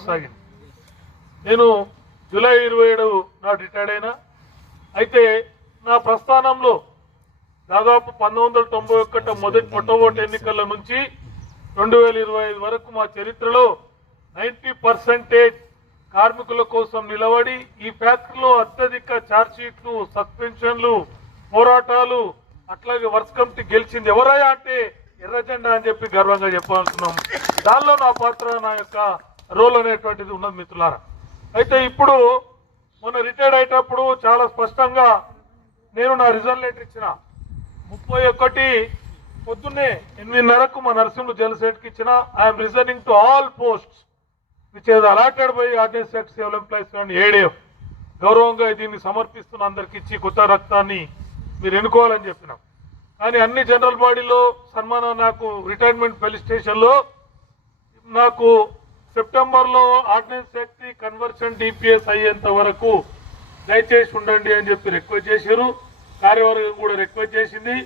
కొనసాగింది. నేను జూలై 27 నాడు రిటైర్డ్ అయినా. అయితే నా ప్రస్థానంలో దాదాపు 1991 మొట్టమొదటి ఎన్నికల నుంచి 2025 వరకు మా చరిత్రలో 90% కార్మికుల కోసం నిలబడి ఈ ఫ్యాక్టరీలో అత్యధిక ఛార్జ్షీట్లు, సస్పెన్షన్లు, పోరాటాలు, అట్లాగే వర్క్స్ కమిటీ గెలిచింది ఎవరయ్యా అంటే ఎర్ర జెండా అని చెప్పి గర్వంగా చెప్పాలనుకున్నాం. దానిలో నా పాత్ర, నా యొక్క రోల్ అనేటువంటిది ఉన్నది మిత్రులారా. అయితే ఇప్పుడు మొన్న రిటైర్డ్ అయ్యేటప్పుడు చాలా స్పష్టంగా నేను నా రిజైన్ లెటర్ ఇచ్చిన 31 పొద్దున్నే 8:30కు మా నరసింహ జనసేనకి ఇచ్చిన I'm resigning to all posts which is allotted by ordinance act civil employees and ADF. గౌరవంగా దీన్ని సమర్పిస్తున్న అందరికి ఇచ్చి కొత్త రక్తాన్ని మీరు ఎన్నుకోవాలని చెప్పినాం. కానీ అన్ని జనరల్ బాడీలో సన్మానం నాకు రిటైర్మెంట్ ఫెలిసిటేషన్లో నాకు సెప్టెంబర్లో ఆర్డినెన్స్ యాక్ట్ కన్వర్షన్ డిపిఎస్ అయ్యేంత వరకు దయచేసి ఉండండి అని చెప్పి రిక్వెస్ట్ చేశారు. కార్యవర్గం కూడా రిక్వెస్ట్ చేసింది.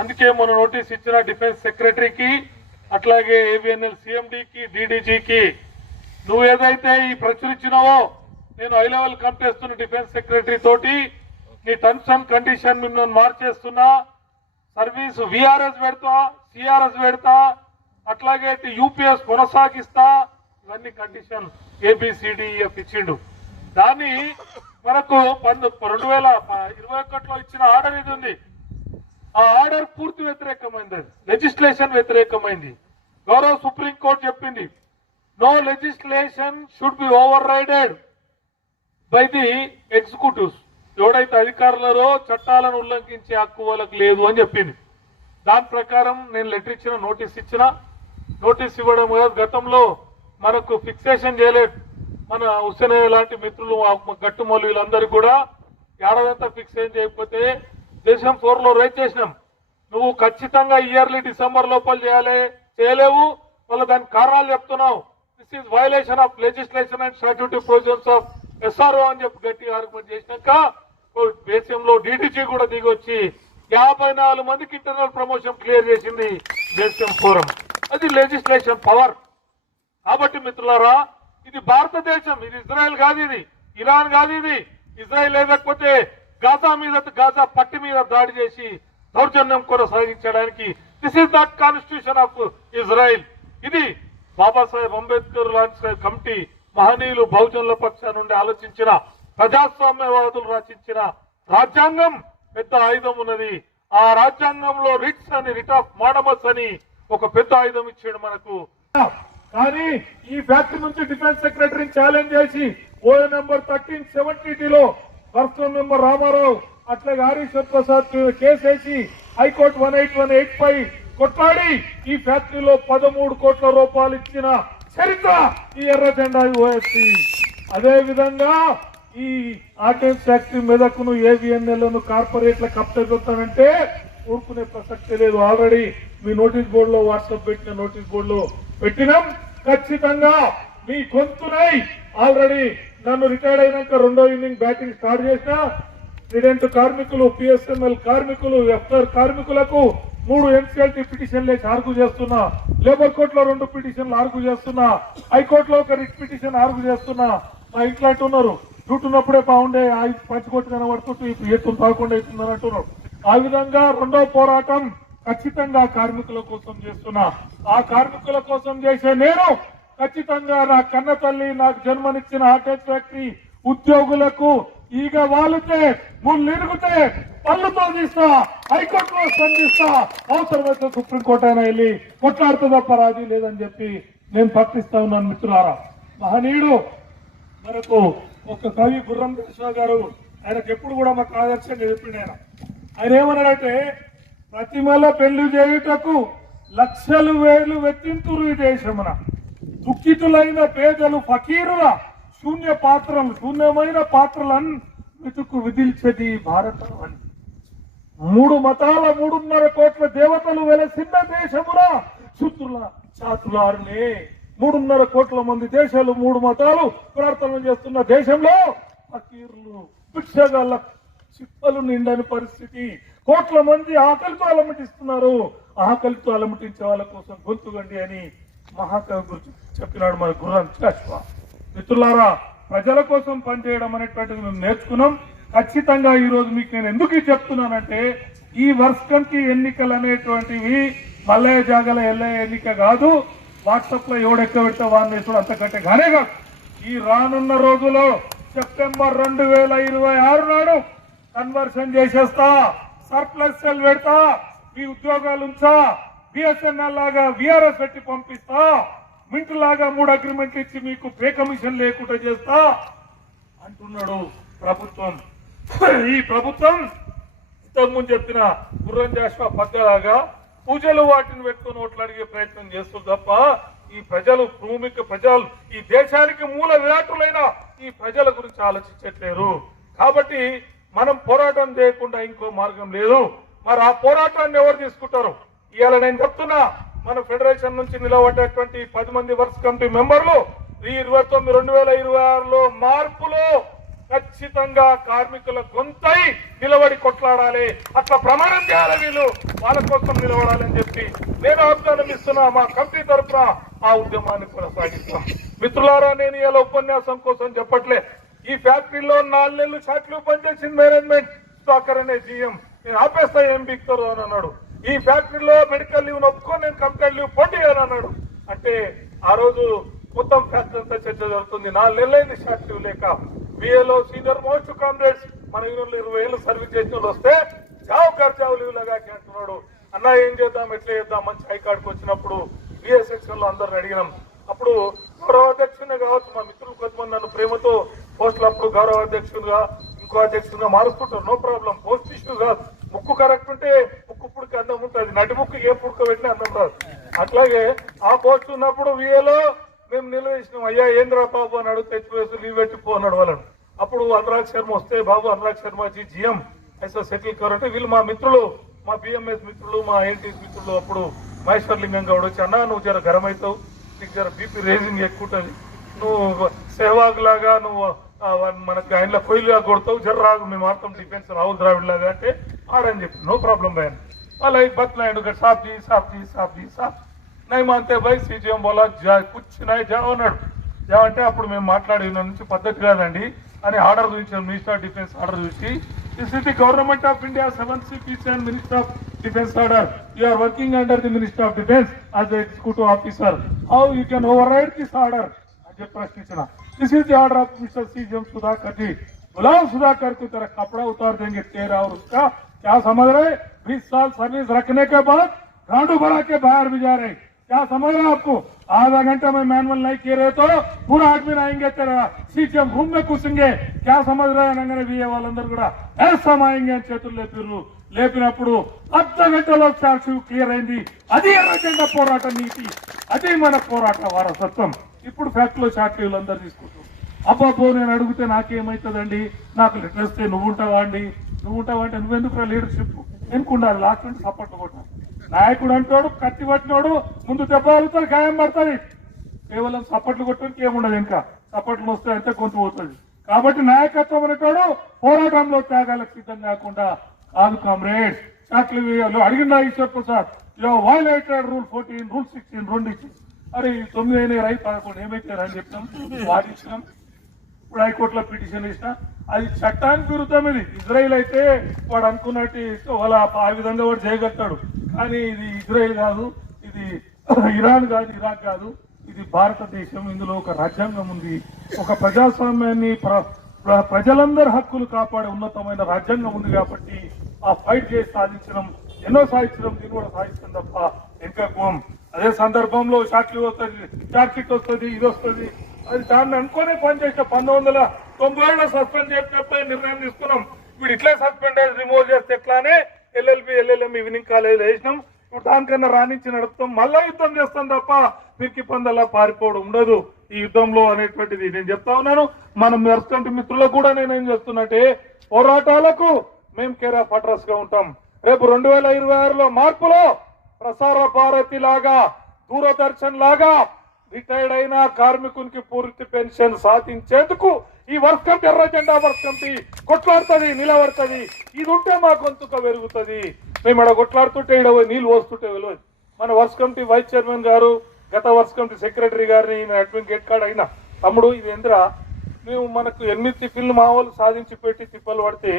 అందుకే మన నోటీస్ ఇచ్చిన డిఫెన్స్ సెక్రటరీకి, అట్లాగే ఏబిఎన్ఎల్ సిఎండికి, డీడీజీకి నువ్వు ఏదైతే ఈ ప్రచురించినావో నేను హై లెవెల్ కంపేస్తున్న డిఫెన్స్ సెక్రటరీ తోటి నీ టర్మ్స్ అండ్ కండిషన్ మిమ్మల్ని మార్చేస్తున్నా, సర్వీస్ విఆర్ఎస్ పెడతా, సిఆర్ఎస్ పెడతా, అట్లాగే యూపీఎస్ కొనసాగిస్తా, ఇవన్నీ కండిషన్ ఏబిసిడిఎఫ్ ఇచ్చిండు. దాన్ని మనకు 2021లో ఇచ్చిన ఆర్డర్ ఇది ఉంది. ఆ ఆర్డర్ పూర్తి వ్యతిరేకమైంది, లెజిస్లేషన్ వ్యతిరేకమైంది. గౌరవ సుప్రీంకోర్టు చెప్పింది no legislation should be overridden by the executives. ఎవడైతే అధికారులరో చట్టాలను ఉల్లంఘించే హక్కు వాళ్ళకి లేదు అని చెప్పింది. దాని ప్రకారం నేను లెటర్ ఇచ్చిన, నోటీస్ ఇవ్వడం కాదు. గతంలో మనకు ఫిక్సేషన్ చేయలేదు. మన హుస్సేన్ లాంటి మిత్రులు, గట్టుమల్లు వీళ్ళందరూ కూడా ఏడాదంతా ఫిక్సేషన్ చేయకపోతే దేశం 4లో రైజ్ చేసినాం. నువ్వు ఖచ్చితంగా ఇయర్లీ డిసెంబర్ లోపల చేయలేవు, వాళ్ళ దానికి కారణాలు చెప్తున్నావు. This is violation of legislation and statutory provisions of SRO అని చెప్పి గట్టిగా ఆర్గ్యుమెంట్ చేసినాక దేశంలో డీడీజీ కూడా దిగొచ్చి 54 మందికి ఇంటర్నల్ ప్రమోషన్ క్లియర్ చేసింది దేశం ఫోరం. అది లెజిస్లేషన్ పవర్. కాబట్టి మిత్రులారా, ఇది భారతదేశం, ఇది ఇజ్రాయెల్ కాదు, ఇది ఇరాన్ కాదు. ఇది ఇజ్రాయెల్ లేకపోతే గాజా పట్టి మీద దాడి చేసి దౌర్జన్యం కొనసాగించడానికి this is not constitution of Israel. ఇది బాబాసాహెబ్ అంబేద్కర్ లాంటి కమిటీ మహనీయులు బహుజనుల పక్షాన నుండి ఆలోచించిన, ప్రజాస్వామ్యవాదులు రచించిన రాజ్యాంగం పెద్ద ఆయుధం ఉన్నది. ఆ రాజ్యాంగంలో రిట్ ఆఫ్ మాడమస్ అని ఒక పెద్ద ఆయుధం ఇచ్చాడు మనకు. కానీ ఈ ఫ్యాక్టరీ నుంచి డిఫెన్స్ సెక్రటరీని ఛాలెంజ్ చేసి ఓఏ నెంబర్ 1370లో పర్సనల్ మెంబర్ రామారావు అట్లాగే హరీశ్వర్ ప్రసాద్ కేసు వేసి హైకోర్టు 18185 కొట్లాడి ఈ ఫ్యాక్టరీలో 13 కోట్ల రూపాయలు ఇచ్చిన చరిత్ర ఈ ఎర్ర జెండా ఓఎస్సీ. అదే విధంగా ఈ ఆర్డినెన్స్ ఫ్యాక్టరీ మెదకును, ఏవిఎన్ఎల్ను కార్పొరేట్ల కప్పచెప్తానంటే ఊరుకునే ప్రసక్తి లేదు. ఆల్రెడీ మీ నోటీస్ బోర్డులో, వాట్సాప్ పెట్టిన నోటీస్ బోర్డులో పెట్టినాం. ఖచ్చితంగా మీ గొంతునై ఆల్రెడీ నన్ను రిటైర్డ్ అయినాక 2వ ఇన్నింగ్ బ్యాటింగ్ స్టార్ట్ చేసిన స్టూడెంట్ కార్మికులు, పిఎస్ఎంఎల్ కార్మికులు, ఎఫ్ఆర్ కార్మికులకు 3 ఎన్సీఎల్టీ పిటిషన్లు ఆర్గ్యూ చేస్తున్నా, లేబర్ కోర్టులో 2 పిటిషన్లు ఆర్గ్యూ చేస్తున్నా, హైకోర్టులో ఒక రిట్ పిటిషన్ ఆర్గ్యూ చేస్తున్నా. మా ఇంట్లో అంటున్నారు డ్యూటీ ఉన్నప్పుడే బాగుండే, పంచుకోటి కనబడుతుంటే ఇప్పుడు ఎత్తులు తాకుండా అవుతుందని అంటున్నారు. ఆ విధంగా 2వ పోరాటం ఖచ్చితంగా కార్మికుల కోసం చేస్తున్నా. ఆ కార్మికుల కోసం చేసే నేను ఖచ్చితంగా నా కన్న తల్లి, నాకు జన్మనిచ్చిన ఆర్డినెన్స్ ఫ్యాక్టరీ ఉద్యోగులకు ఈగ వాలితే, ముళ్ళిరుగుతే పళ్ళుతో తీస్తా, హైకోర్టులో స్పందిస్తా, అవసరమైతే సుప్రీంకోర్టు అయినా వెళ్ళి కొట్లాడుతూ తప్ప రాజీ లేదని చెప్పి నేను ప్రకటిస్తా ఉన్నాను. మిత్రులారా, మహనీయుడు మనకు ఒక కవి గుర్రం కృష్ణ గారు, ఆయనకు ఎప్పుడు కూడా మాకు ఆదర్శంగా చెప్పిండు. ఆయన ఏమన్నాడంటే, ప్రతిమల పెళ్లి చేయుటకు లక్షలు వేలు వెచ్చింతురు ఈ దేశమున, దుఃఖితులైన పేదలు ఫకీరుల శూన్యమైన పాత్రలను వెతుకు విధిల్చేది భారతం అని. 3 మతాల 3.5 కోట్ల దేవతలు వెలసిన దేశమున శుద్ధుల చాతులారునే. 3.5 కోట్ల మంది దేశాలు, 3 మతాలు ప్రార్థనలు చేస్తున్న దేశంలో ఫకీర్లు, భిక్షగాళ్ళ చిప్పలు నిండని పరిస్థితి. కోట్ల మంది ఆకలితో అలమటిస్తున్నారు. ఆకలితో అలమటించే వాళ్ళ కోసం గొంతుగండి అని మహాకవి గురించి చెప్పినాడు మన గుర్రం కృష్ణ. మిత్రులారా, ప్రజల కోసం పనిచేయడం అనేటువంటిది మేము నేర్చుకున్నాం. ఖచ్చితంగా ఈ రోజు మీకు నేను ఎందుకు ఇది చెప్తున్నానంటే, ఈ వర్క్స్ కమిటీ ఎన్నికలు అనేటువంటివి మల్లయ్య జాగల ఎల్లయ్య ఎన్నిక కాదు. వాట్సాప్ లో ఎవడెక్క పెడితే వాడిని వేసుడు అంతకంటే గానే కాదు. ఈ రానున్న రోజులో సెప్టెంబర్ 2026 నాడు కన్వర్షన్ చేసేస్తా, సర్ప్లస్ సెల్ పెడతా, మీ ఉద్యోగాలు ఉంచా, బిఎస్ఎన్ఎల్ లాగా విఆర్ఎస్ పెట్టి పంపిస్తా, మింట్ లాగా 3 అగ్రిమెంట్లు ఇచ్చి మీకు పే కమిషన్ లేకుండా చేస్తా అంటున్నాడు ప్రభుత్వం. ఈ ప్రభుత్వం ఇంతకుముందు చెప్పిన గుర్రం జాషువా పగ్గలాగా పూజలు వాటిని పెట్టుకుని ఓట్లు అడిగే ప్రయత్నం చేస్తుంది తప్ప ఈ ప్రజలు ప్రజలు ఈ దేశానికి మూల విరాటులైన ఈ ప్రజల గురించి ఆలోచించట్లేరు. కాబట్టి మనం పోరాటం చేయకుండా ఇంకో మార్గం లేదు. మరి ఆ పోరాటాన్ని ఎవరు తీసుకుంటారు? ఇవాళ నేను చెప్తున్నా, మన ఫెడరేషన్ నుంచి నిలబడ్డటువంటి 10 మంది వర్క్స్ కమిటీ మెంబర్లు ఈ 2026లో మార్పులో ఖచ్చితంగా కార్మికుల గొంతై నిలబడి కొట్లాడాలి, అట్లా ప్రమాణం చేయాలి, వీళ్ళు వాళ్ళ కోసం నిలబడాలని చెప్పి నేను ఆహ్వానం ఇస్తున్నా. మా కమిటీ తరఫున ఆ ఉద్యమాన్ని కొనసాగిస్తాం. మిత్రులారా, నేను ఇలా ఉపన్యాసం కోసం చెప్పట్లే. ఈ ఫ్యాక్టరీలో 4 నెలలు షాట్లు పనిచేసిన మేనేజ్మెంట్ స్టాకర్ అనే జీఎం నేను ఆపేస్తా ఏం బిక్తారు అని అన్నాడు. ఈ ఫ్యాక్టరీలో మెడికల్ లీవ్ ఒప్పుకొని నేను కంప్లీట్ లీవ్ పొండి అని అన్నాడు. అంటే ఆ రోజు మొత్తం ఫ్యాక్టరీ అంతా చర్చ జరుగుతుంది. 4 నెలలైంది షార్ట్ లీవ్ లేక. బిఏలో సీనియర్ మోస్ట్ కామ్రేడ్స్ మన యూనియన్లో 20 ఏళ్ళు సర్వీస్ చేసిన వాళ్ళు వస్తే జాబ్ ఖర్చావు లీవ్ లాగా అంటున్నాడు. అన్న ఏం చేద్దాం, ఎట్లా చేద్దాం, మంచి హైకార్డుకి వచ్చినప్పుడు బిఏ సెక్షన్ లో అందరిని అడిగినాం. అప్పుడు గౌరవ అధ్యక్షునే కావచ్చు, మా మిత్రులు కొంతమంది నన్ను ప్రేమతో పోస్టులు అప్పుడు గౌరవ అధ్యక్షుడుగా ఇంకో అధ్యక్షుడుగా మారుస్తుంటారు. నో ప్రాబ్లం, పోస్ట్ ఇష్యూ కాదు. ముక్కు కరెక్ట్ ఉంటే ముక్కు పుడికి అందం ఉంటుంది, నటి ముక్కు ఏ పుడక పెట్టినా అందం రాదు. అట్లాగే ఆ పోస్ట్ ఉన్నప్పుడు విఏలో మేము నిలవేసినాం. అయ్యా ఏంద్రా బాబు అని అడుగు తెచ్చిపోయేసి లీవ్ పెట్టిపో అన్నాడు వాళ్ళని. అప్పుడు అనురాగ్ శర్మ వస్తే, బాబు అనురాగ్ శర్మజీ జిఎం ఐసా సెటిల్ కావాలంటే వీళ్ళు మా మిత్రులు, మా బిఎంఎస్ మిత్రులు, మా ఎన్టీఎస్ మిత్రులు. అప్పుడు మహేశ్వర్ లింగం గౌడ్ వచ్చి, అన్నా నువ్వు జర గరం అవుతావు, నీకు జర బీపీ రేజింగ్ ఎక్కువ ఉంటుంది, నువ్వు సెహ్వాగ్ లాగా నువ్వు మనకి ఆయనలో కొయ్యలుగా కొడతావు, జర రాగు మేము ఆడతాం డిఫెన్స్ రాహుల్ ద్రావిడ్ లాగా అంటే ఆడని చెప్పి నో ప్రాబ్లం భయన్ వాళ్ళ బతలాడు సాఫ్ జీ సాఫ్ జీ సాఫ్ జీ సాఫ్ नहीं मानते भाई सीजीएम बोला कुछ नहीं जाओ అన్నాడు. అంటే అప్పుడు మేము మాట్లాడి నుంచి పద్ధతి కాదండి అని ఆర్డర్ చూపించాం. మినిస్టర్ ఆఫ్ డిఫెన్స్ ఆర్డర్ చూసి, this is the government of India 7th piece and minister of defence order, you are working under the minister of defence as executive officer, how you can override this order అని చెప్పి ప్రశ్నించిన. This is the order of mister CGM Sudhakar ji, गुलाम सुधाकर को तेरा कपड़ा उतार देंगे तेरा और उसका, क्या समझ रहे? 20 साल सर्विस रखने के बाद गांडू भरा के बाहर भी जा रहे, क्या समझ रहे आपको? आधा घंटा में मैनुअल नहीं किए रहे तो पूरा आदमी आएंगे तेरा सीजीएम रूम में घुसेंगे, क्या समझ रहे हैं? नंगने भी వాళ్ళందరూ కూడా ऐसा आएंगे అని చేతులు లేపినప్పుడు అర్ధ గంటలో చార్జ్ క్లియర్ అయింది. అది ఎర్రజెండా పోరాట నీతి, అది మన పోరాట వారసత్వం. ఇప్పుడు ఫ్యాక్టరీలో షార్ట్ లీవ్లు అందరూ తీసుకుంటాం. అబ్బాబో నేను అడిగితే నాకేమవుతుందండి, నాకు లెటర్ వస్తే నువ్వుంటావా అంటే నువ్వెందుకు లీడర్షిప్ ఎన్నుకుండాలి, లాస్ట్ నుండి సపోర్ట్ కొట్టాలి. నాయకుడు అంటాడు కత్తి పట్టినోడు ముందు దెబ్బ అవుతాడు, గాయం పడుతుంది. కేవలం సపోర్ట్లు కొట్టడానికి ఏముండదు, ఇంకా సపోర్ట్లు వస్తాయంటే కొంత పోతుంది. కాబట్టి నాయకత్వం అనేటోడు పోరాటంలో త్యాగాలకు సిద్ధం కాకుండా కాదు కామ్రేడ్స్. షాట్లు అడిగిన Eshwar Prasad, violated rule 14, rule 16 రెండు ఇచ్చి, అరే 9 అయినాయి, 11 ఏమైతే అని చెప్తాం, వాదించినాం. ఇప్పుడు హైకోర్టులో పిటిషన్ ఇచ్చినా అది చట్టానికి విరుద్ధం. ఇది ఇజ్రాయిల్ అయితే వాడు అనుకున్నట్టు వాళ్ళ ఆ విధంగా వాడు చేయగలుగుతాడు. కానీ ఇది ఇజ్రాయిల్ కాదు, ఇది ఇరాన్ కాదు, ఇరాక్ కాదు, ఇది భారతదేశం. ఇందులో ఒక రాజ్యాంగం ఉంది, ఒక ప్రజాస్వామ్యాన్ని ప్రజలందరి హక్కులు కాపాడే ఉన్నతమైన రాజ్యాంగం ఉంది. కాబట్టి ఆ ఫైట్ చేసి సాధించడం, ఎన్నో సాధించడం, దీన్ని కూడా సాధించడం తప్ప ఇంకా కోం. అదే సందర్భంలో షార్ట్లు వస్తుంది, చార్జ్ షీట్ వస్తుంది, ఇది వస్తుంది, అది దాన్ని అనుకునే పనిచేసిన 1990లో సస్పెండ్ చేసినప్పుడు నిర్ణయం తీసుకున్నాం. ఇప్పుడు ఇట్లే సస్పెండ్ రిమూవ్ చేస్తే ఎట్లానే ఎల్ఎల్బి ఎల్ఎల్ఎం ఈవినింగ్ కాలేజీలో వేసినాం. ఇప్పుడు దానికన్నా రాణించి నడుపుతాం, మళ్ళా యుద్ధం చేస్తాం తప్ప పిరికి పందలా పారిపోవడం ఉండదు ఈ యుద్ధంలో అనేటువంటిది నేను చెప్తా ఉన్నాను. మనం నడుస్తుంటే మిత్రులకు కూడా నేనేం చేస్తున్నట్టే, పోరాటాలకు మేము కేర్ ఆఫ్ అడ్రస్ గా ఉంటాం. రేపు 2026లో మార్పులో ప్రసార భారతి లాగా, దూరదర్శన్ లాగా రిటైర్డ్ అయిన కార్మికునికి పూర్తి పెన్షన్ సాధించేందుకు ఈ వర్క్ కమిటీ, ఎర్ర జెండా వర్క్ కమిటీ కొట్లాడుతుంది, నిలబడుతుంది. ఇది ఉంటే మా గొంతుక పెరుగుతుంది. మేము ఇక్కడ కొట్లాడుతుంటే ఇక్కడ నీళ్ళు పోస్తుంటే వెళ్ళదు. మన వర్క్ కమిటీ వైస్ చైర్మన్ గారు, గత వర్క్ కమిటీ సెక్రటరీ గారిని అడ్మిన్ గేట్ కార్డ్ అయినా తమ్ముడు ఇదేంద్రా మేము మనకు 8 టిఫిన్లు మా వాళ్ళు సాధించి పెట్టి తిప్పలు పడితే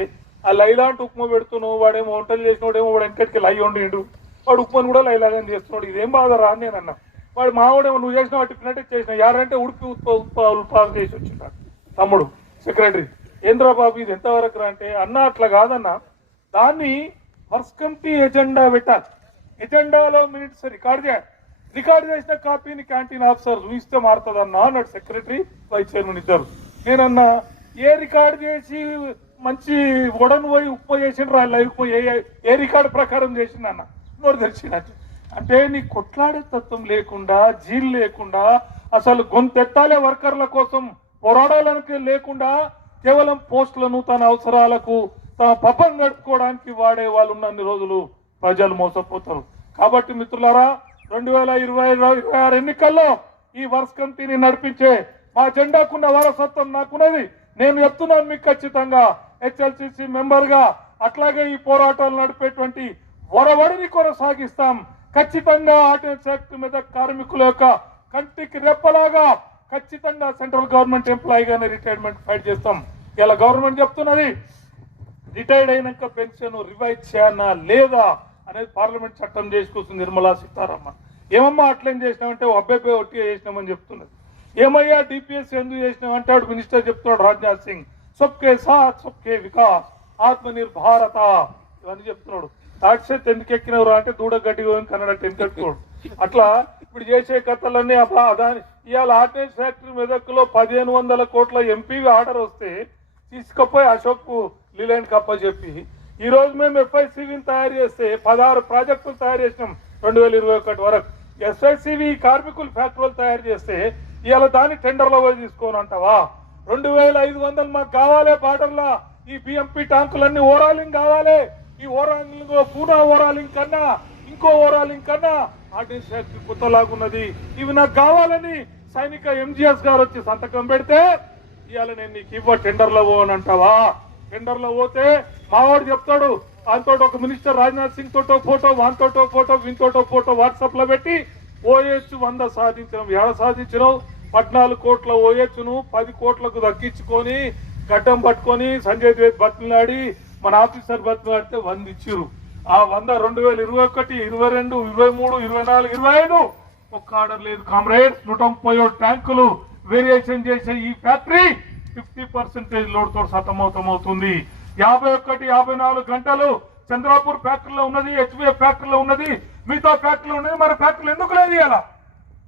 ఆ లైలాంటి ఉప్మా పెడుతున్నావు, వాడేమో వంటలు చేసినోడేమో వాడు వెనకటికి లై వండిండు, వాడు ఉప్మాను కూడా లైలాగానే చేస్తున్నాడు, ఇదేం బాధరా అని నేను అన్నా. వాడు మావాడేమో నువ్వు చేసిన వాటి టిఫినట్టే చేసిన యారంటే ఉడిపి ఉత్పాదన చేసి వచ్చింటాడు. తమ్ముడు సెక్రటరీ ఏంద్రా బాబు ఇది ఎంతవరకు రా అంటే అన్న అట్లా కాదన్నా, దాన్ని వర్క్స్ కమిటీ ఎజెండా పెట్టాలి, ఎజెండాలో మినిట్స్ రికార్డ్ చేసిన కాపీని క్యాంటీన్ ఆఫీసర్ చూపిస్తే మారుతుందన్నా అన్నాడు సెక్రటరీ వైస్ చైర్మన్ ఇద్దరు. నేనన్నా ఏ రికార్డు చేసి మంచి ఉడను పోయి ఉప్పు చేసిండ్రు ఉప్పు ఏ రికార్డు ప్రకారం చేసిందన్న నోరు తెరిచినట్టు. అంటే నీ కొట్లాడే తత్వం లేకుండా జీలు లేకుండా అసలు గొంతెత్తాలే వర్కర్ల కోసం పోరాడాలనికి లేకుండా కేవలం పోస్టులను తన అవసరాలకు తమ పబ్బం గడుపుకోవడానికి వాడే వాళ్ళు ఉన్నన్ని రోజులు ప్రజలు మోసపోతారు. కాబట్టి మిత్రులారా 2026 ఎన్నికల్లో ఈ వర్క్స్ కమిటీని నడిపించే మా జెండాకున్న వారసత్వం నాకున్నది. నేను చెప్తున్నాను మీకు ఖచ్చితంగా హెచ్ఎల్సిసి మెంబర్ గా అట్లాగే ఈ పోరాటాలు నడిపేటువంటి ఒరవడిని కొనసాగిస్తాం. ఖచ్చితంగా ఆర్డినెన్స్ యాక్ట్ మీద కార్మికుల యొక్క కంటికి రెప్పలాగా ఖచ్చితంగా సెంట్రల్ గవర్నమెంట్ ఎంప్లాయీగానే రిటైర్మెంట్ ఫైట్ చేస్తాం. ఇలా గవర్నమెంట్ చెప్తున్నది రిటైర్డ్ అయినాక పెన్షన్ రివైజ్ చేయనా లేదా అనేది పార్లమెంట్ చట్టం చేసుకొస్తుంది నిర్మలా సీతారామన్. ఏమమ్మా అట్లేం చేసినామంటే అబ్బాయి ఒట్టిగా చేసినామని చెప్తున్నది. ఏమయ్యా డిపిఎస్ ఎందుకు చేసినామంటే వాడు మినిస్టర్ చెప్తున్నాడు రాజ్నాథ్ సింగ్ సబ్కే సాత్ సబ్కే వికాస్ ఆత్మనిర్భారత ఇవన్నీ చెప్తున్నాడు. తాక్షత్ ఎందుకు ఎక్కినవరా అంటే దూడ గడ్డి కన్నడ ఎందుకెట్టుకోడు. అట్లా ఇప్పుడు చేసే కథలన్నీ దాని ఇవాళ ఆర్డినెన్స్ ఫ్యాక్టరీ మెదక్లో 1500 కోట్ల ఎంపీ ఆర్డర్ వస్తే తీసుకుపోయి అశోక్ లీలైన్ కప్ప చెప్పి ఈ రోజు మేము ఎఫ్ఐసివిని తయారు చేస్తే 16 ప్రాజెక్టులు తయారు చేసినాం 2021 వరకు. ఎస్ఐసివి కార్మికులు ఫ్యాక్టరీలు తయారు చేస్తే ఇవాళ దాన్ని టెండర్లో పోయి తీసుకోనంటావా? 2500 మాకు కావాలి బార్డర్లా ఈ బిఎంపీ ట్యాంకులన్నీ ఓవరాలింగ్ కావాలి. ఈ ఓవరాలింగ్ పూనా ఓవరాలింగ్ కన్నా ఇంకో ఓవరాలింగ్ కన్నా ఆర్డినెన్స్ ఫ్యాక్టరీ కొత్తలాగున్నది, ఇవి నాకు కావాలని సైనిక ఎంజిఎస్ గారు వచ్చి సంతకం పెడితే ఇవాళ నేను నీకు ఇవ్వ టెండర్లో పోనంటావా? టెండర్లో పోతే మావాడు చెప్తాడు దాంతో ఒక మినిస్టర్ రాజ్నాథ్ సింగ్ తోటో ఫోటో వానితోటో ఫోటో వీనితోటో ఫోటో వాట్సాప్ లో పెట్టి ఓహెచ్ 100 సాధించినాం. ఏడ సాధించినావు? 14 కోట్ల ఓహెచ్ను 10 కోట్లకు దక్కించుకొని గడ్డం పట్టుకొని సంజయ్ ద్వేద్ బతిలాడి మన ఆఫీసర్ బతిలాడితే 100 ఇచ్చిరు. ఆ 100 2021, 22, 23, 24, 25 ఒక్క ఆర్డర్ లేదు కామ్రేడ్. 137 ట్యాంకులు వేరియేషన్ చేసే ఈ ఫ్యాక్టరీ 50% లోడ్ తో సతమవుతుంది. 51, 54 గంటలు చంద్రాపూర్ ఫ్యాక్టరీలో ఉన్నది, హెచ్బిఎఫ్ ఫ్యాక్టరీలో ఉన్నది, మిగతా ఫ్యాక్టరీలో ఉన్నది. మన ఫ్యాక్టరీలు ఎందుకు లేదు ఇలా?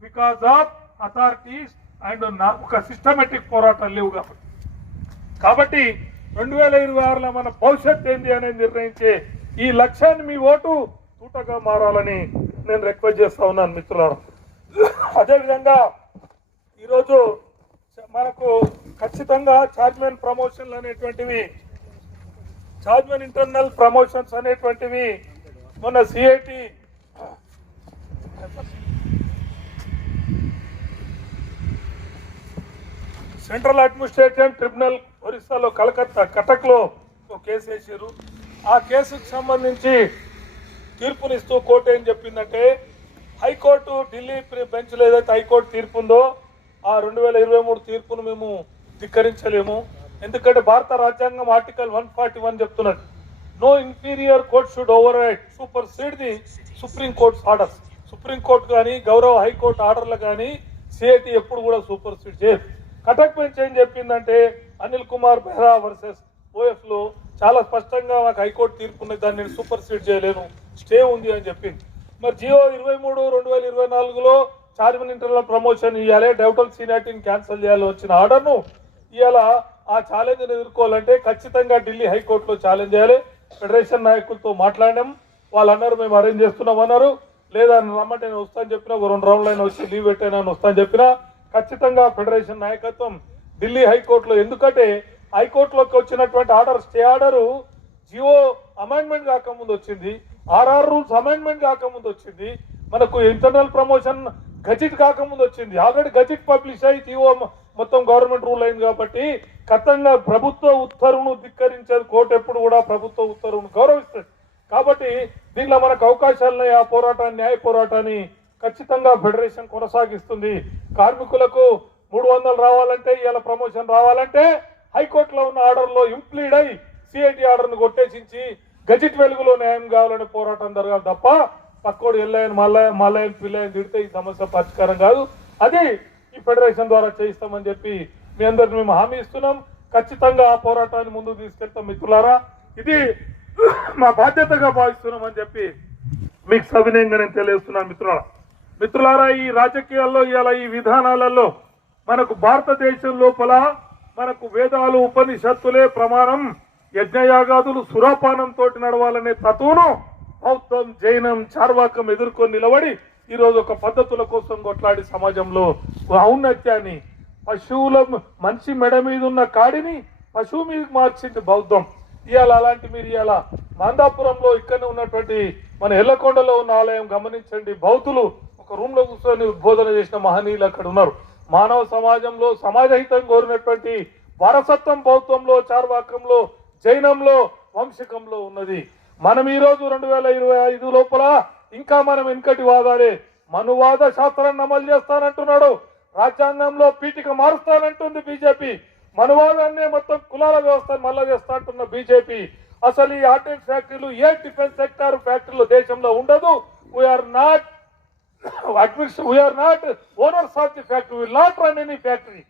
బికాస్ ఆఫ్ అథారిటీస్ అండ్ ఒక సిస్టమేటిక్ పోరాటాలు లేవు కాబట్టి 2026లో మన భవిష్యత్ ఏంది అనేది నిర్ణయించే ఈ లక్ష్యాన్ని మీ ఓటు తూటగా మారాలని నేను రిక్వెస్ట్ చేస్తా ఉన్నాను మిత్రులారా. అదేవిధంగా ఈరోజు మనకు ఖచ్చితంగా చార్జ్మెన్ ప్రమోషన్లు అనేటువంటివి, చార్జ్మెన్ ఇంటర్నల్ ప్రమోషన్స్ అనేటువంటివి మొన్న సిఐటి సెంట్రల్ అడ్మినిస్ట్రేషన్ ట్రిబ్యునల్ ఒరిస్సాలో కటక్లో ఒక కేసు వేసారు. ఆ కేసుకు సంబంధించి తీర్పునిస్తూ కోర్టు ఏం చెప్పిందంటే హైకోర్టు ఢిల్లీ బెంచ్లో ఏదైతే హైకోర్టు తీర్పు ఉందో ఆ 2023 తీర్పును మేము ధిక్కరించలేము. ఎందుకంటే భారత రాజ్యాంగం ఆర్టికల్ 141 చెప్తున్నది no inferior court should override supersede the supreme court's orders. Supreme court కానీ గౌరవ హైకోర్టు ఆర్డర్లు కానీ సిఐటి ఎప్పుడు కూడా సూపర్ సీడ్ చేయదు. కటక్ బెంచ్ ఏం చెప్పిందంటే అనిల్ కుమార్ బెహ్రా వర్సెస్ ఓఎఫ్ లో చాలా స్పష్టంగా మాకు హైకోర్టు తీర్పు ఉన్నది, దాన్ని నేను సూపర్ సీడ్ చేయలేను, స్టే ఉంది అని చెప్పింది. మరి జియో 23/2024లో చార్జ్మెన్ ఇంటర్నల్ ప్రమోషన్ ఇవ్వాలి, డౌటల్ సీనియారిటీని క్యాన్సిల్ చేయాలని వచ్చిన ఆర్డర్ను ఇవాళ ఆ ఛాలెంజ్ని ఎదుర్కోవాలంటే ఖచ్చితంగా ఢిల్లీ హైకోర్టులో ఛాలెంజ్ చేయాలి. ఫెడరేషన్ నాయకులతో మాట్లాడినాం, వాళ్ళు అన్నారు మేము అరేంజ్ చేస్తున్నాం అన్నారు. లేదా రమ్మంటే నేను వస్తాను చెప్పినా, ఒక 2 రౌండ్లు అయినా వచ్చి లీవ్ పెట్టైనా వస్తాను చెప్పినా ఖచ్చితంగా ఫెడరేషన్ నాయకత్వం ఢిల్లీ హైకోర్టులో, ఎందుకంటే హైకోర్టులోకి వచ్చినటువంటి ఆర్డర్ స్టే ఆర్డరు జియో అమెండ్మెంట్ కాకముందు వచ్చింది, ఆర్ఆర్ రూల్స్ అమెండ్మెంట్ కాకముందు వచ్చింది, మనకు ఇంటర్నల్ ప్రమోషన్ గజెట్ కాకముందు వచ్చింది. ఆల్రెడీ గజెట్ పబ్లిష్ అయ్యి జియో మొత్తం గవర్నమెంట్ రూల్ అయింది. కాబట్టి ఖచ్చితంగా ప్రభుత్వ ఉత్తర్వును ధిక్కరించేది కోర్టు ఎప్పుడు కూడా ప్రభుత్వ ఉత్తర్వును గౌరవిస్తుంది. కాబట్టి దీనిలో మనకు అవకాశాలున్నాయి. ఆ పోరాటాన్ని, న్యాయ పోరాటాన్ని ఖచ్చితంగా ఫెడరేషన్ కొనసాగిస్తుంది. కార్మికులకు 300 రావాలంటే ఇవాళ ప్రమోషన్ రావాలంటే హైకోర్టులో ఉన్న ఆర్డర్లో ఇంప్లీడ్ అయి సిఐటి ఆర్డర్ను కొట్టేసించి గజెట్ వెలుగులో న్యాయం కావాలని పోరాటం జరగాలి తప్ప పక్కోడు ఎల్లయని మల్లయని పిల్లయని తిడితే ఈ సమస్య పరిష్కారం కాదు. అది ఈ ఫెడరేషన్ ద్వారా చేయిస్తామని చెప్పి మీ అందరికి మేము హామీ ఇస్తున్నాం. ఖచ్చితంగా ఆ పోరాటాన్ని ముందుకు తీసుకెళ్తాం మిత్రులారా. ఇది మా బాధ్యతగా భావిస్తున్నామని చెప్పి మీకు సవినయంగా నేను తెలియజేస్తున్నాను మిత్రులారా. ఈ రాజకీయాల్లో ఇవాళ ఈ విధానాలలో మనకు భారతదేశం లోపల మనకు వేదాలు ఉపనిషత్తులే ప్రమాణం, యజ్ఞయాగాదులు సురాపానంతో నడవాలనే తత్వను బౌద్ధం జైనం చార్వాకం ఎదుర్కొని నిలబడి ఈరోజు ఒక పద్ధతుల కోసం కొట్లాడి సమాజంలో ఔన్నత్యాన్ని పశువుల మనిషి మెడ మీద ఉన్న కాడిని పశువు మీద మార్చింది బౌద్ధం. ఇవాళ అలాంటి మీరు ఇవాళ మాందాపురంలో ఇక్కడనే ఉన్నటువంటి మన ఎల్లకొండలో ఉన్న ఆలయం గమనించండి. బౌద్ధులు ఒక రూమ్ లో కూర్చొని ఉద్బోధన చేసిన మహనీయులు అక్కడ ఉన్నారు. మానవ సమాజంలో సమాజహితం కోరినటువంటి వారసత్వం బౌద్ధంలో, చార్వాకంలో, జైనంలో, వంశకంలో ఉన్నది. మనం ఈ రోజు 2025 లోపల ఇంకా మనం వెనుకటి వాదాలే మనువాద శాస్త్రాన్ని అమలు చేస్తానంటున్నాడు. రాజ్యాంగంలో పీఠిక మారుస్తానంటుంది బీజేపీ. మనువాదాన్నే మొత్తం కులాల వ్యవస్థను మళ్ళా చేస్తా అంటున్న బీజేపీ. అసలు ఈ ఆర్డినెన్స్ ఫ్యాక్టరీలు ఏ డిఫెన్స్ సెక్టార్ ఫ్యాక్టరీలు దేశంలో ఉండదు. We're not owners of the factory, will not run any factory,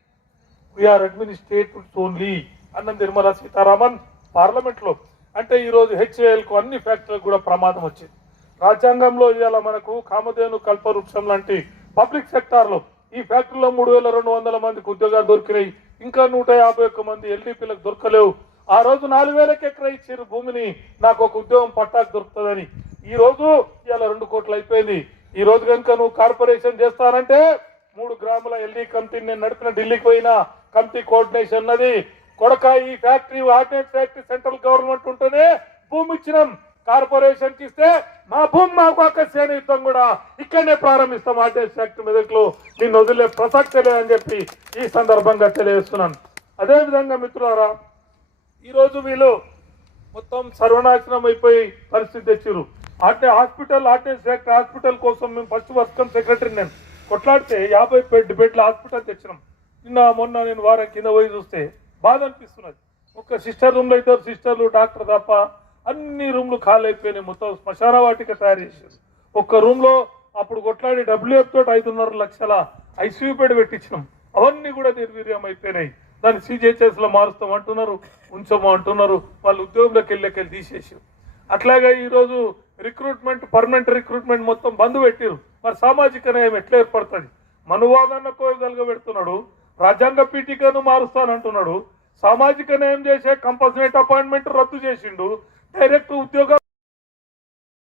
we're administrators only అన్న నిర్మలా సీతారామన్ పార్లమెంట్ లో. అంటే ఈ రోజు హెచ్ఏఎల్ కు అన్ని ఫ్యాక్టరీలకు కూడా ప్రమాదం వచ్చింది. రాజ్యాంగంలో ఇవాళ మనకు కామధేను కల్పవృక్షం లాంటి పబ్లిక్ సెక్టార్ లో ఈ ఫ్యాక్టరీలో 3200 మందికి ఉద్యోగాలు దొరికినాయి. ఇంకా 151 మంది ఎల్డీపీలకు దొరకలేవు. ఆ రోజు 4000 ఎకరా ఇచ్చారు భూమిని, నాకు ఒక ఉద్యోగం పట్టాకు దొరుకుతుందని. ఈ రోజు ఇవాళ 2 కోట్లు అయిపోయింది. ఈ రోజు కనుక నువ్వు కార్పొరేషన్ చేస్తానంటే 3 గ్రాముల ఎల్డీ కమిటీని నేను నడిపిన ఢిల్లీకి పోయినా కమిటీ కోఆర్డినేషన్ ఉన్నది. కొడక ఈ factory ordnance factory central government ఉంటేనే భూమి ఇచ్చినాం, కార్పొరేషన్ కి ఇస్తే మా భూమి మాకు ఆకర్షణ యుద్ధం కూడా ఇక్కడనే ప్రారంభిస్తాం. ఆర్డినెన్స్ ఫ్యాక్టరీ మెదక్లో నిన్ను వదిలే ప్రసక్తే లేదని చెప్పి ఈ సందర్భంగా తెలియజేస్తున్నాను. అదేవిధంగా మిత్రులారా, ఈరోజు వీళ్ళు మొత్తం సర్వనాశనం అయిపోయి పరిస్థితి తెచ్చారు. అంటే ఆర్డినెన్స్ ఫ్యాక్టరీ హాస్పిటల్ కోసం మేము ఫస్ట్ వర్కం సెక్రటరీ నేను కొట్లాడితే 50 బెడ్ల హాస్పిటల్ తెచ్చినాం. మొన్న నేను వారం కింద పోయి చూస్తే బాధ అనిపిస్తున్నది. ఒక సిస్టర్ రూమ్ లో 2 సిస్టర్లు డాక్టర్ తప్ప అన్ని రూమ్లు ఖాళీ అయిపోయినాయి. మొత్తం శ్మశాన వాటిక తయారు చేశారు. ఒక్క రూమ్ లో అప్పుడు కొట్లాడి WF తోటి 5.5 లక్షల ఐసీయూ బెడ్ పెట్టించినాం. అవన్నీ కూడా నిర్వీర్యం అయిపోయినాయి. దాన్ని CGHS లో మారుస్తాం అంటున్నారు, ఉంచము అంటున్నారు. వాళ్ళు ఉద్యోగంలోకి వెళ్ళి తీసేసారు. అట్లాగే ఈరోజు రిక్రూట్మెంట్, పర్మనెంట్ రిక్రూట్మెంట్ మొత్తం బంద్ పెట్టారు. మరి సామాజిక న్యాయం ఎట్లా ఏర్పడుతుంది? మనువాదాన్ని పెడుతున్నాడు, రాజ్యాంగ పీఠికను మారుస్తానంటున్నాడు, సామాజిక న్యాయం చేసే కంపల్సరీ అపాయింట్మెంట్ రద్దు చేసిండు, డైరెక్ట్ ఉద్యోగ